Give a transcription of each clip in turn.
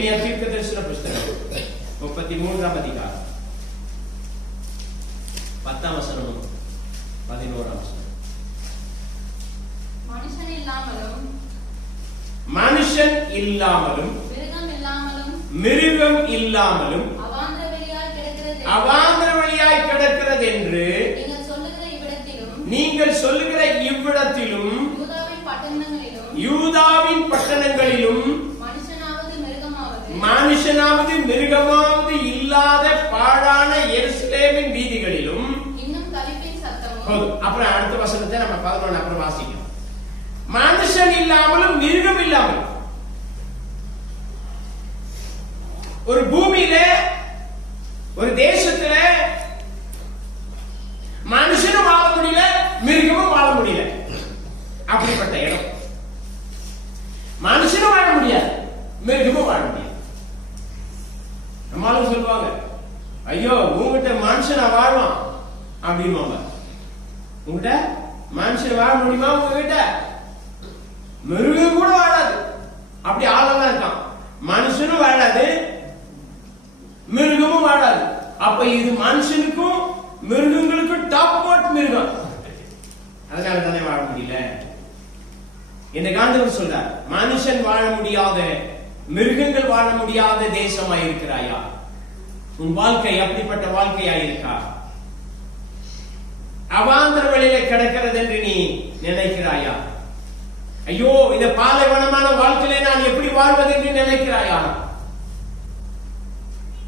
நெகேமியா தீர்க்க தரிசன புஸ்தகம் முப்பத்தி மூன்றாம் அதிகாரம் பத்தாம் வசனமும் பதினோராம் மனுஷன் இல்லாமலும் மனுஷன் இல்லாமலும் மிருகம் இல்லாமலும் அவாந்திர வழியாய் கிடக்கிறது என்று நீங்கள் சொல்லுகிற இவ்விடத்திலும் மிருகமாவது இல்லாத பாழான எருசலேமின் வீதிகளிலும். அப்புறம் அடுத்த வசனத்தை நம்ம பதினொன்று அப்புறம் வாசிக்கலாம் மனுஷன் இல்லாமலும் மிருகம் இல்லாமலும். ஒரு பூமியில ஒரு தேசத்துல மனுஷனும் வாழ முடியல மிருகமும் வாழ முடியல. அப்படிப்பட்ட இடம் மனுஷனும் வாழ முடியாது மிருகமும் வாழ முடியாது நம்மளும் சொல்லுவாங்க ஐயோ உங்ககிட்ட மனுஷனா வாழ்வான். அப்படிம்பாங்க. உங்ககிட்ட மனுஷன் வாழ முடியுமா உங்ககிட்ட? மிருகம் கூட வாழாது. அப்படி ஆளெல்லாம் இருக்கான். மனுஷனும் வாழாது மிருகமும் வாழாது. அப்ப இது மனுஷனுக்கும் மிருகங்களுக்கும் டாப் போட் மிருகம். அதனால தானே வாழ முடியல? இந்த காந்தவர் சொல்றார் மனுஷன் வாழ முடியாத. மிருகங்கள் வாழ முடியாத தேசமாய் இருக்கிறாயா உன் வாழ்க்கை அப்படிப்பட்ட வாழ்க்கையா இருக்கா அவாந்தர வழியில கிடக்கிறது என்று நீ நினைக்கிறாயா? ஐயோ இந்த பாலைவனமான வாழ்க்கையில நான் எப்படி வாழ்வது என்று நினைக்கிறாயா?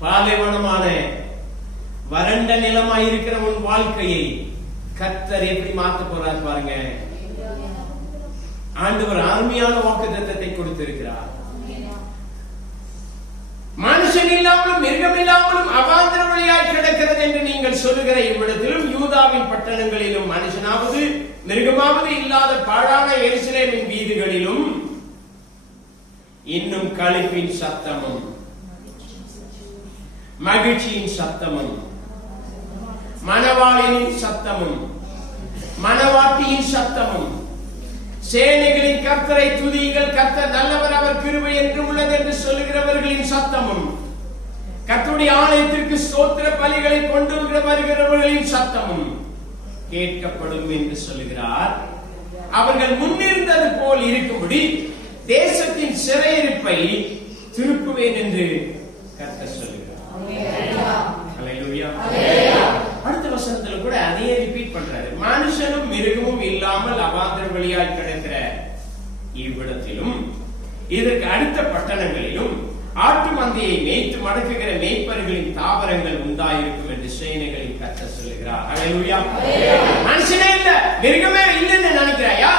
பாலைவனமான வறண்ட நிலமாய் இருக்கிற உன் வாழ்க்கையை கத்தர் எப்படி மாத்த போறார் பாருங்க. ஆண்டவர் அருமையான வாக்கு வாக்குத்தத்தத்தை கொடுத்திருக்கிறார். மனுஷன் இல்லாமலும் மிருகம் இல்லாமலும் அவாந்தர வழியாய் கிடக்கிறது என்று நீங்கள் சொல்லுகிற இவ்விடத்திலும் யூதாவின் பட்டணங்களிலும் மனுஷனாவது மிருகமாவது இல்லாத பாழான எரிசிலேமின் வீதிகளிலும் இன்னும் கழிப்பின் சத்தமும் மகிழ்ச்சியின் சத்தமும் மணவாளினின் சத்தமும் மணவாட்டியின் சத்தமும் சேனைகளின் கர்த்தரை துதியுங்கள் கர்த்தர் நல்லவர் அவர் கிருபை என்று உள்ளது என்று சொல்லுகிறவர்களின் சத்தமும். கத்துடைய ஆலயத்திற்கு சோத்திர பலிகளை கொண்டு வருகிறவர்களின் சத்தமும் கேட்கப்படும் என்று சொல்கிறார் அவர்கள் முன்னிருந்தது போல் இருக்கும்படி தேசத்தின் சிறையிருப்பை திருப்புவேன் என்று கத்த சொல்லுகிறார். அடுத்த வசனத்துல கூட அதையே ரிப்பீட் பண்றாரு. மனுஷனும் மிருகமும் இல்லாமல் அவாந்தர வழியால் கிடைக்கிற இவ்விடத்திலும் இதற்கு அடுத்த பட்டணங்களிலும் ஆட்டு மந்தையை மேய்த்து மடக்குகிற மேய்ப்பர்களின் தாவரங்கள் உண்டாயிருக்கும் என்று சேனைகளின் கத்த சொல்லுகிறார். மனுஷனே இல்ல மிருகமே இல்லைன்னு நினைக்கிறாயா?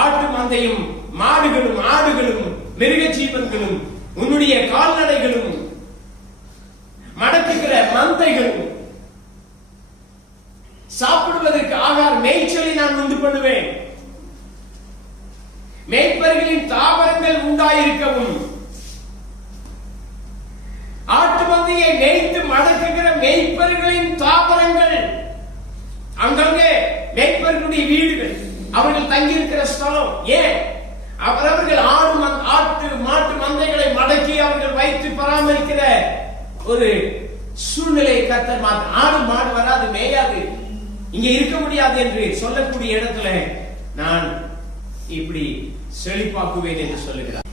ஆட்டு மந்தையும் மாடுகளும் ஆடுகளும் மிருக ஜீவன்களும் உன்னுடைய கால்நடைகளும் மடக்குகிற மந்தைகளும் சாப்பிடுவதற்கு ஆகார் மேய்ச்சலை நான் உண்டு பண்ணுவேன். மேய்ப்பர்களின் தாவரங்கள் உண்டாயிருக்கவும் ஆட்டு மந்தையை மேய்த்து மடக்குகிற மேய்ப்பர்களின் தாவரங்கள் அங்கங்கே மேய்ப்பர்களுடைய வீடுகள் அவர்கள் தங்கியிருக்கிற ஸ்தலம் ஏன்? அவரவர்கள் ஆடு ஆட்டு மாட்டு மந்தைகளை மடக்கி அவர்கள் வைத்து பராமரிக்கிற ஒரு சூழ்நிலை கத்தர் ஆடு மாடு வராது மேயாது. இங்க இருக்க முடியாது என்று சொல்லக்கூடிய இடத்துல நான் இப்படி செழிப்பாக்குவேன் என்று சொல்லுகிறார்.